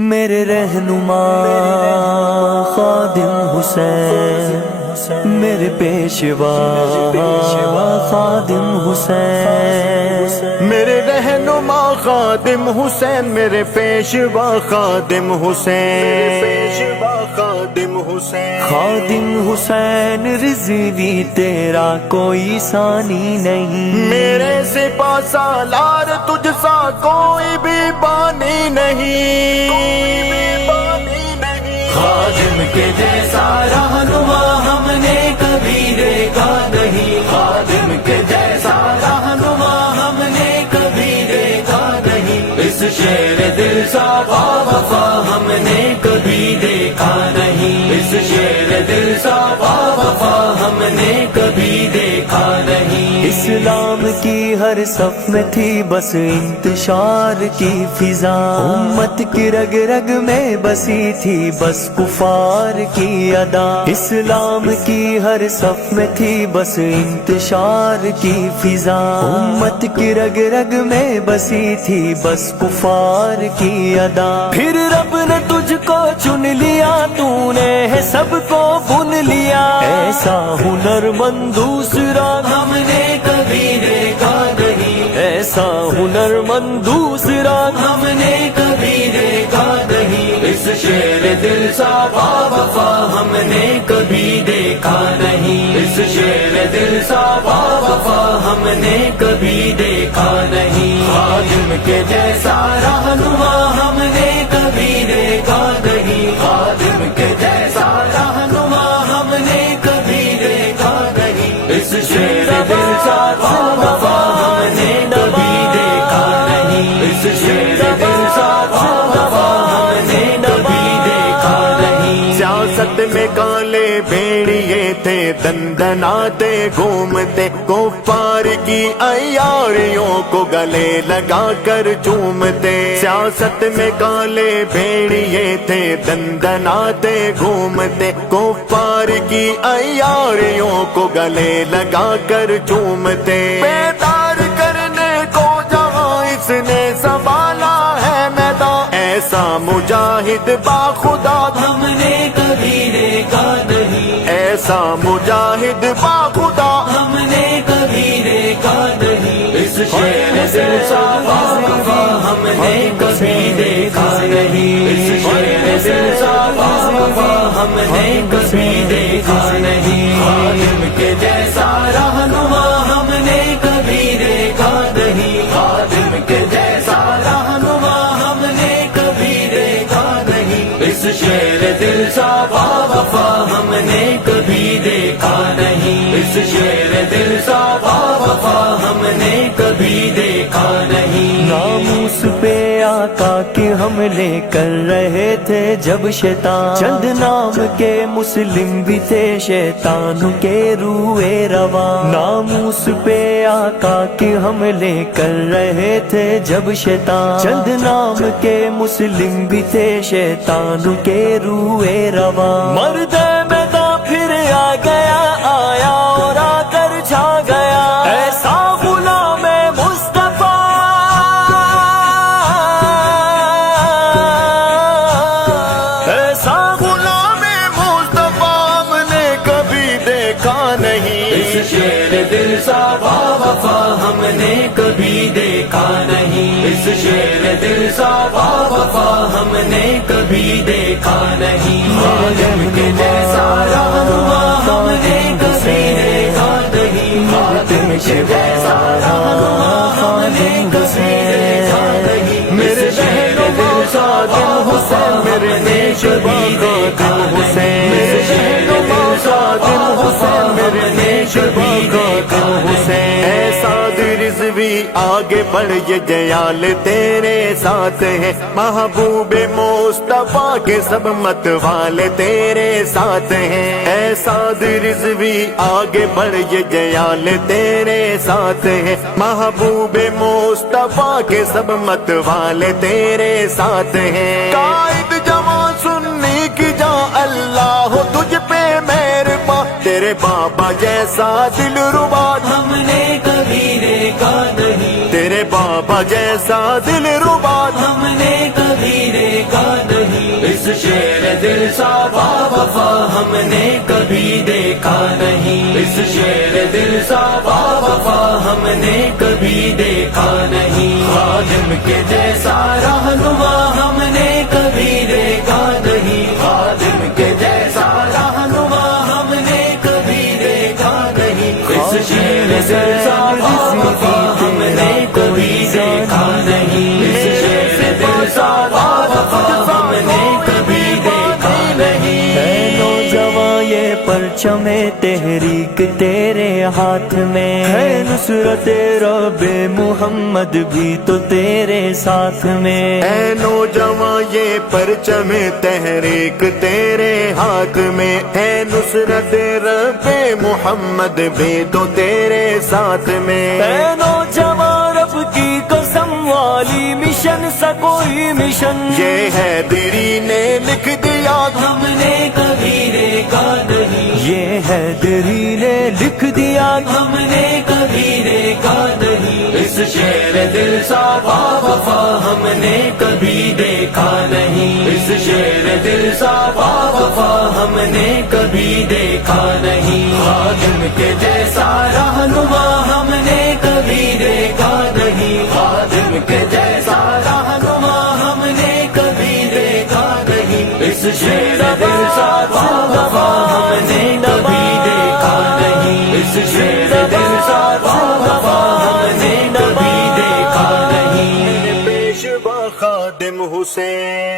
میرے رہنما خادم حسین، میرے پیشوا خادم حسین، میرے رہنما خادم حسین، میرے پیشوا خادم حسین، خادم حسین، خادم حسین رضوی تیرا کوئی ثانی نہیں، میرے سپاہ سالار تجھ سا کوئی بھی بانی نہیں، خادم کے جیسا رہنما ہم نے کبھی دیکھا نہیں، خادم کے جیسا رہنما ہم نے کبھی دیکھا نہیں، اس شیر دل سا وفا ہم نے کبھی دیکھا نہیں، اس شیر دل سا وفا ہم نے کبھی دیکھا نہیں۔ اسلام کی ہر صف میں تھی بس انتشار کی فضا، امت کی رگ رگ میں بسی تھی بس کفار کی ادا، اسلام کی ہر صف میں تھی بس انتشار کی فضا، امت کی رگ رگ میں بسی تھی بس کفار کی ادا، پھر رب نے تجھ کو چن لیا، تو نے ہے سب کو بن لیا، ایسا ہنرمند دوسرا ہم نے کبھی دیکھا نہیں، ایسا ہنرمند دوسرا ہم نے کبھی دیکھا نہیں، اس شیر دل سا وفا ہم نے کبھی دیکھا نہیں، اس شیر دل سا وفا ہم نے کبھی دیکھا نہیں، خادم کے جیسا رہنما ہم نے کبھی دیکھا نہیں، خادم کے جیسا رہنما ہم نے کبھی دیکھا نہیں، اس شیر دل سا وفا ہم نے کبھی دیکھا نہیں، اس شیر دل سا وفا ہم نے کبھی دیکھا نہیں۔ سیاست میں کالے بھیڑیے تھے دندناتے گھومتے، کفار کی عیاریوں کو گلے لگا کر چومتے، سیاست میں کالے بھیڑیے تھے دندناتے گھومتے، کفار کی عیاریوں کو گلے لگا کر چومتے، بیدار کرنے کو جہاں اس نے سنبھالا ہے میدان، ایسا مجاہد باخدا ہم نے کبھی دیکھا نہیں، ایسا مجاہد باخدا ہم نے کبھی دیکھا نہیں، اس شیر دل سا وفا ہم نے کبھی دیکھا نہیں، اس شیر دل سا وفا ہم نے کبھی دیکھا نہیں، خادم کے جیسا رہنما ہم نے کبھی دیکھا نہیں، خادم کے جیسا رہنما ہم نے کبھی دیکھا نہیں، اس شیر دل سا وفا ہم نے کبھی دیکھا نہیں، اس شیر دل سا وفا ہم نے کبھی دیکھا نہیں۔ ناموس پہ آقا کے حملے کر رہے تھے جب شیطان، چند نام کے مسلم بھی تھے شیطان کے روئے رواں، ناموس پہ آقا کے حملے کر رہے تھے جب شیطان، چند نام کے مسلم بھی تھے شیطان کے روئے رواں، مرد میدان پھر آ گیا، آیا اور آ کر چھا گیا، ایسا غلام مصطفیٰ، ایسا غلام مصطفیٰ ہم نے کبھی دیکھا نہیں، اس شیر دل سا وفا ہم نے کبھی دیکھا نہیں، اس شیر دل سا وفا ہم نے کبھی دیکھا نہیں، خادم کے جیسا رہنما ہم نے کبھی دیکھا نہیں، خادم کے جیسا رہنما ہم نے کبھی دیکھا نہیں، میرے رہنما خادم حسین، میرے پیشوا خادم حسین، میرے رہنما خادم حسین، میرے پیشوا خادم حسین، ایسا رضوی آگے بڑھ یہ جیال تیرے ساتھ ہے، محبوب مصطفیٰ کے سب مت والے تیرے ساتھ ہیں، ایسا رضوی آگے بڑھ یہ جیال تیرے ساتھ ہے، محبوب مصطفیٰ کے سب مت والے تیرے ساتھ ہیں، قائد جوان سنی کی جان اللہ ہو تجھ پہ مہربان، تیرے بابا جیسا دل ربا ہم نے کبھی دیکھا نہیں، تیرے بابا جیسا دل ربا ہم نے کبھی دیکھا نہیں۔ شیر دل سا وفا ہم نے کبھی دیکھا نہیں، اس شیر دل سا وفا ہم نے کبھی دیکھا نہیں، خادم کے جیسا رہنما ہم نے کبھی دیکھا نہیں، خادم کے جیسا رہنما ہم نے کبھی دیکھا نہیں، اس شیر دل سا وفا ہم نے کبھی دیکھا نہیں، اس شیر دل سا وفا ہم نے کبھی دیکھا نہیں۔ اے نوجواں یہ پرچم تحریک تیرے ہاتھ میں ہے، نصرت رب محمد بھی تو تیرے ساتھ میں، اے نوجواں یہ پرچم تحریک تیرے ہاتھ میں ہے، نصرت رب محمد بھی تو تیرے ساتھ میں، اے نوجواں رب کی قسم والی مشن سا کوئی مشن یہ ہے دری نے لکھ دیا ہم نے کبھی دیکھا نہیں، یہ ہے دری نے لکھ دیا ہم نے کبھی دیکھا نہیں، اس شیر دل سا وفا ہم نے کبھی دیکھا نہیں، اس شیر دل سا وفا ہم نے کبھی دیکھا نہیں، خادم کے جیسا رہنما ہم نے کبھی دیکھا نہیں، خادم کے جیسا رہنما ہم نے کبھی دیکھا نہیں، اس شیر دل سا وفا ہم نے کبھی دیکھا نہیں، اس شیر دل سا وفا ہم نے کبھی دیکھا نہیں۔ پیشوا خادم حسین